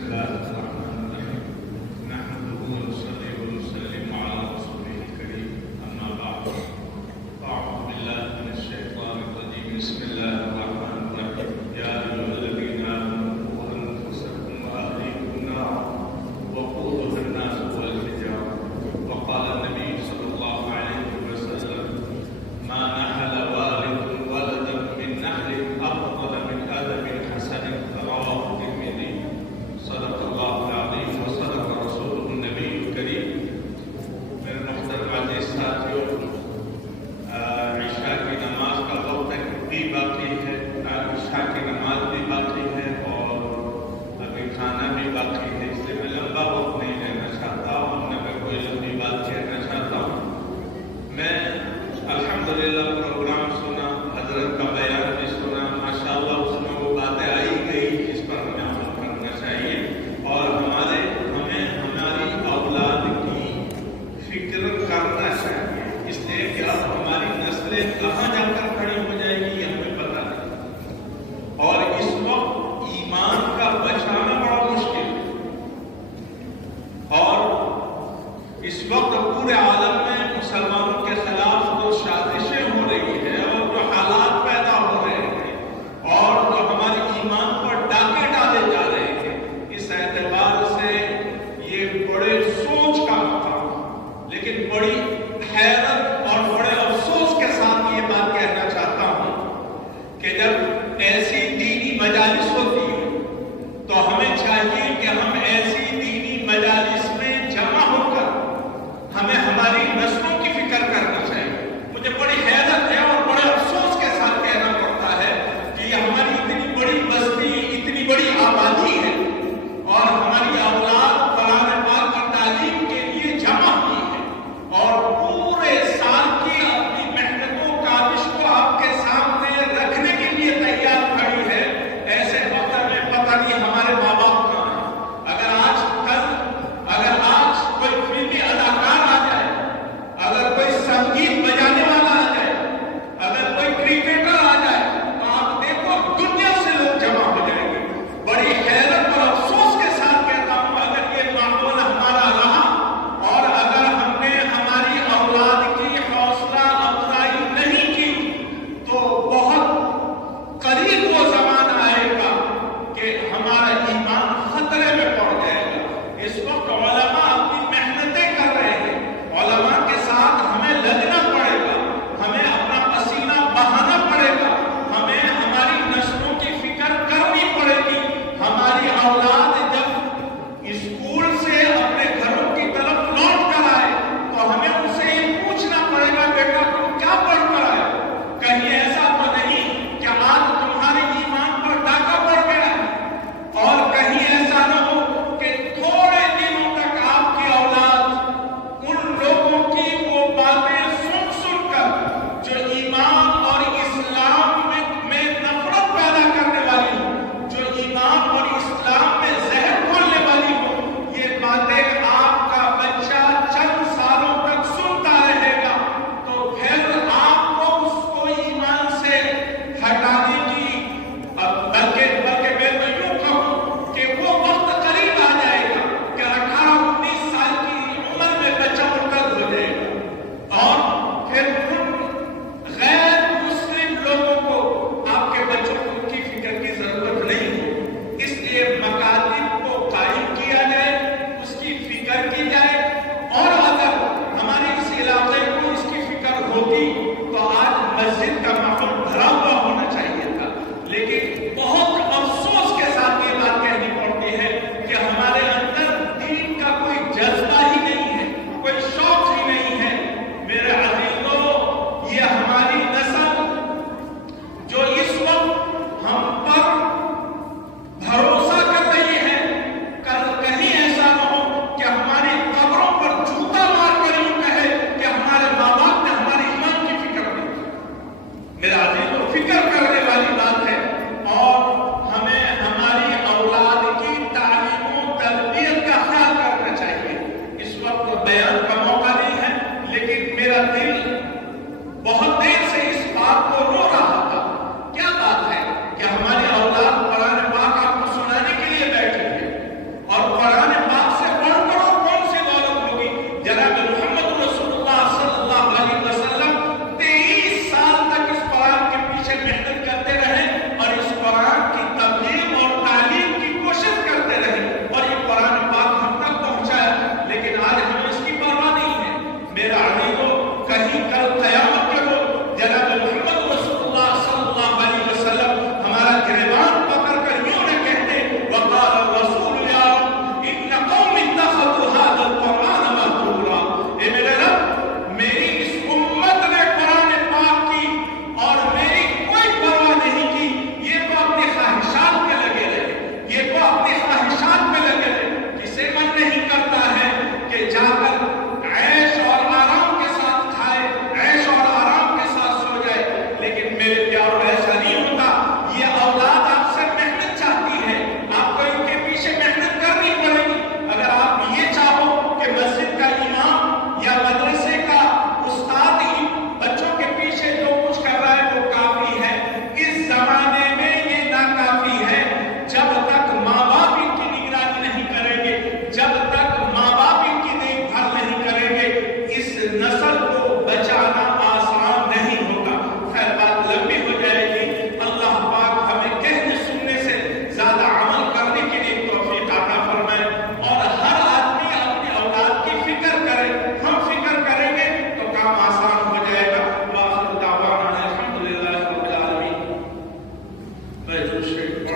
الله الرحمن الرحيم نحمده ونصلي ونسلم على رسوله الكريم أما بعد فأعوذ بالله من الشيطان الرجيم بسم الله الرحمن الرحيم يا أيها الذين آمنوا قوا أنفسكم وأهليكم نارا وقودها الناس والحجارة وقال النبي صلى الله عليه وسلم ما نحل والد ولدا من نحل أفضل من أدب حسن رواه الترمذي صدق الله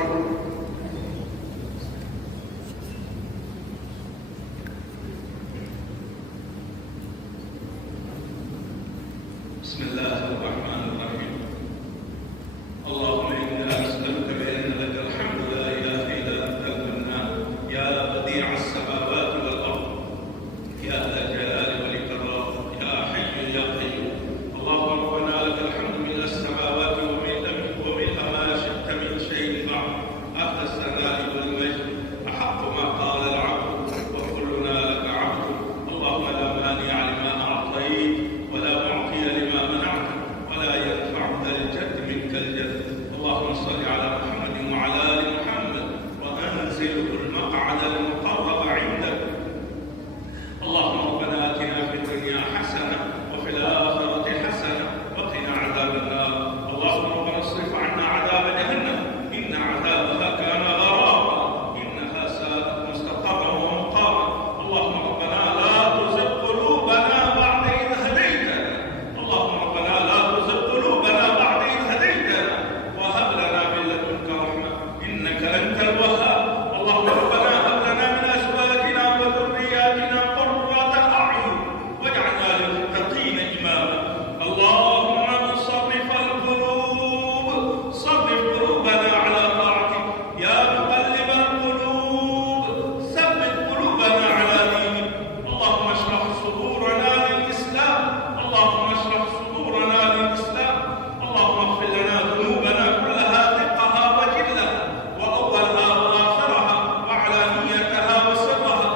بسم الله الرحمن الرحيم. اللهم إنا نسألك بأن لك الحمد لا إله إلا أنت المنان يا بديع السماوات والأرض يا ذا الجلال والإكرام يا حي يا قيوم. اللهم ربنا لك الحمد ملء السماوات وملء ما شئت من شيء بعد أهل الثناء والمجد أحق ما قال العبد وكلنا لك عبد. اللهم لا مانع لما أعطيت ولا معطي لما منعت ولا ينفع ذا الجد منك الجد. اللهم صل على محمد وعلى آل محمد وأنزله المقعد المقرب عندك. اللهم ربنا آتنا في الدنيا حسنة وفي الآخرة حسنة وقنا عذاب النار. اللهم ربنا اصرف عنا عذاب جهنم إن عذابها كان غراما إنها ساءت مستقرا ومقاما. اللهم ربنا لا تزغ قلوبنا بعد إذ هديتنا. اللهم ربنا لا تزغ قلوبنا بعد إذ هديتنا وهب لنا من لدنك رحمة إنك أنت الوهاب. اللهم ربنا هب لنا من أزواجنا وذرياتنا قرة أعين واجعلنا للمتقين إماما. اللهم صرف القلوب صرف قلوبنا على طاعتك يا مقلب القلوب ثبت قلوبنا على دينك. اللهم اشرح صدورنا للإسلام. اللهم اشرح صدورنا للإسلام. اللهم اغفر لنا ذنوبنا كلها دقها وجلها وأولها وآخرها وعلانيتها وسرها.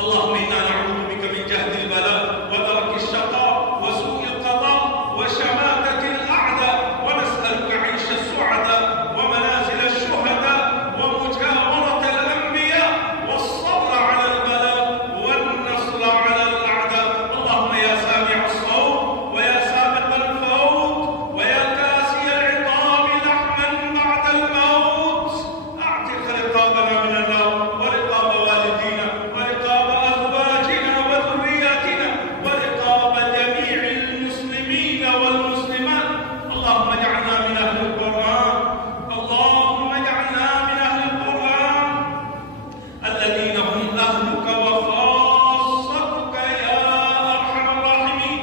اللهم إنا نعوذ بك من جهد البلاء ودرك الشقاء وسوء القضاء وشماتة الأعداء ونسألك عيش السعداء ومنازل الشهداء ومجاورة الأنبياء والصبر على البلاء والنصر على الأعداء. اللهم يا سامع الصوت ويا سابق الفوت ويا كاسي العظام لحما بعد الموت أعتق رقابنا من النار ورقاب والدينا ورقاب أزواجنا وذرياتنا ورقاب جميع المسلمين والمسلمات. اللهم اجعلنا من أهل القرآن. اللهم اجعلنا من أهل القرآن الذين هم أهلك وخاصتك يا أرحم الراحمين.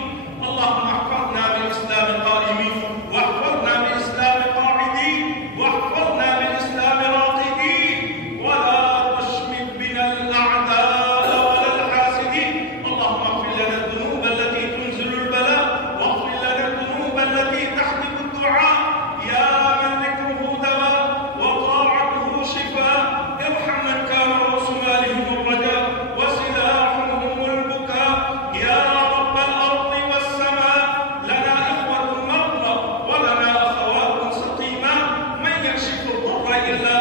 اللهم احفظنا بالإسلام قائمين واحفظنا بالإسلام قاعدين واحفظنا بالإسلام راقدين ولا تشمت بنا الأعداء ولا الحاسدين. اللهم اغفر لنا الذنوب التي تنزل البلاء واغفر لنا الذنوب التي تحبط الدعاء. يا من ذكره دواء وطاعته شفاء ارحم من كان رأس مالهم الرجاء وسلاحهم البكاء. يا رب الأرض والسماء لنا إخوة مرضى ولنا أخوات سقيمات من يكشف الضر إلا